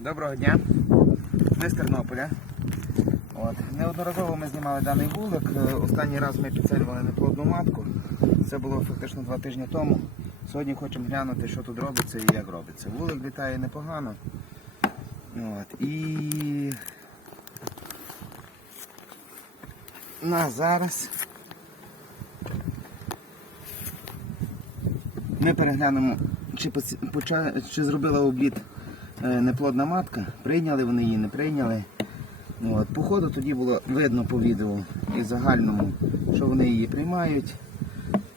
Доброго дня. Ми з Тернополя. От. Неодноразово ми знімали даний вулик. Е, Останній раз ми підсилювали неплодну матку. Це було фактично два тижні тому. Сьогодні хочемо глянути, що тут робиться і як робиться. Вулик літає непогано. От. І на зараз ми переглянемо, чи, поці- чи зробила обліт е, неплодна матка, прийняли вони її, не прийняли. От. По ходу тоді було видно по відео і загальному, що вони її приймають.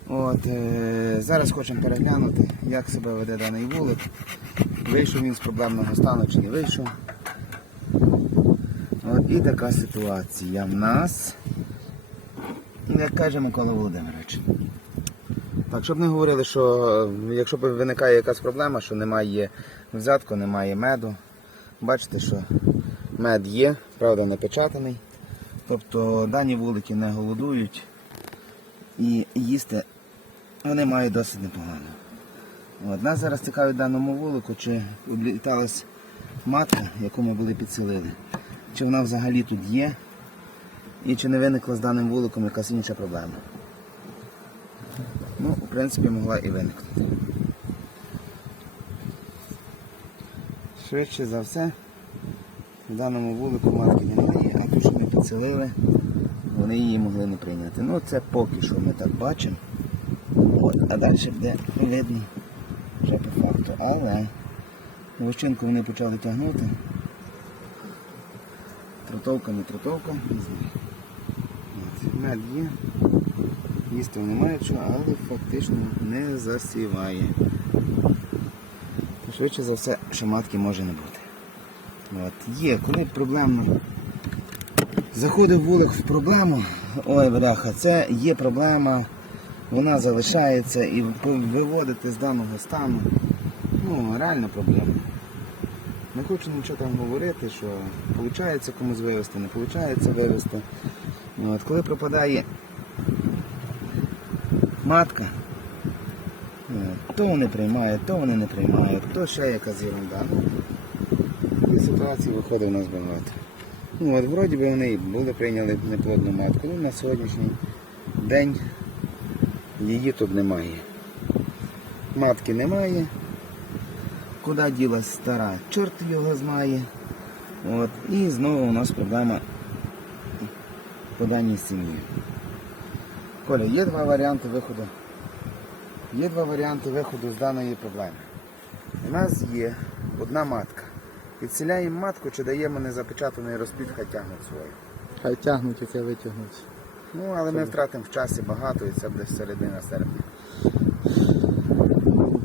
От, е, зараз хочемо переглянути, як себе веде даний вулик. Вийшов він з проблемного стану чи не вийшов. От, і така ситуація в нас, як каже Микола Володимирович. Так, щоб не говорили, що якщо виникає якась проблема, що немає взятку, немає меду. Бачите, що мед є, правда, не печатаний. Тобто дані вулики не голодують і їсти вони мають досить непогано. От, нас зараз цікавить даному вулику, чи обліталась матка, яку ми були підселили, чи вона взагалі тут є, і чи не виникла з даним вуликом якась інша проблема. Ну, в принципі, могла і виникнути. Швидше за все, в даному вулику матки немає, а ту, що ми підселили, вони її могли не прийняти. Ну, це поки що ми так бачимо. От, а далі буде видно вже по факту. Але вощинку вони почали тягнути. Тротовка, не тротовка, не знаю. Мед є. Їсти немає чого, але фактично не засіває. Швидше за все, що матки може не бути. От. Є, коли проблемно заходив вулик в проблему, ой, бляха, це є проблема, вона залишається і виводити з даного стану, ну, реально проблема. Не хочу нічого там говорити, що виходить комусь вивезти, не виходить вивезти. От, коли пропадає матка, е, то вони приймають, то вони не приймають, то ще якась ерунда. Ну, і ситуацій виходить у нас багато. Ну от вроді би вони були прийняли неплодну матку, ну на сьогоднішній день її тут немає. Матки немає. Куди ділась стара? Чорт його знає. От. І знову у нас проблема по даній сім'ї. Коля, є два варіанти виходу. Є два варіанти виходу з даної проблеми. У нас є одна матка. Підселяємо матку чи даємо незапечатаний розплід, хай тягнуть свою. Хай тягнуть, яке витягнуть. Ну, але ми втратимо в часі багато і це буде середина серпня.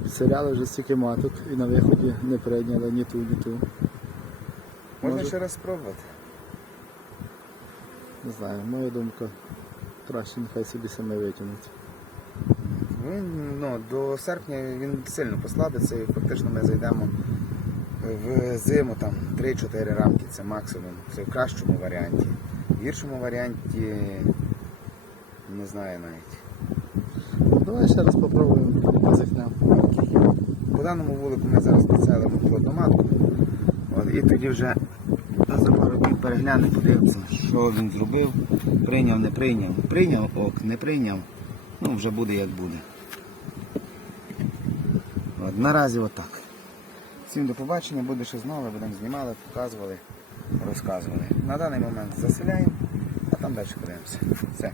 Серіали вже стільки маток і на виході не прийняли ні ту, ні ту. Можна Може. ще раз спробувати. Не знаю, моя думка, краще нехай собі самі витягнуть. Він ну, до серпня він сильно послабиться і фактично ми зайдемо в зиму там 3-4 рамки, це максимум. Це в кращому варіанті. В гіршому варіанті не знаю навіть. Давай ще раз попробуємо позихнемо. По даному вулику ми зараз підселимо плодну матку. От, і тоді вже за пару днів переглянемо, подивимося, що він зробив. Прийняв, не прийняв. Прийняв, ок, не прийняв. Ну, вже буде як буде. От, наразі отак. Всім до побачення, буде ще знову, будемо знімали, показували, розказували. На даний момент заселяємо, а там далі подивимося. Все.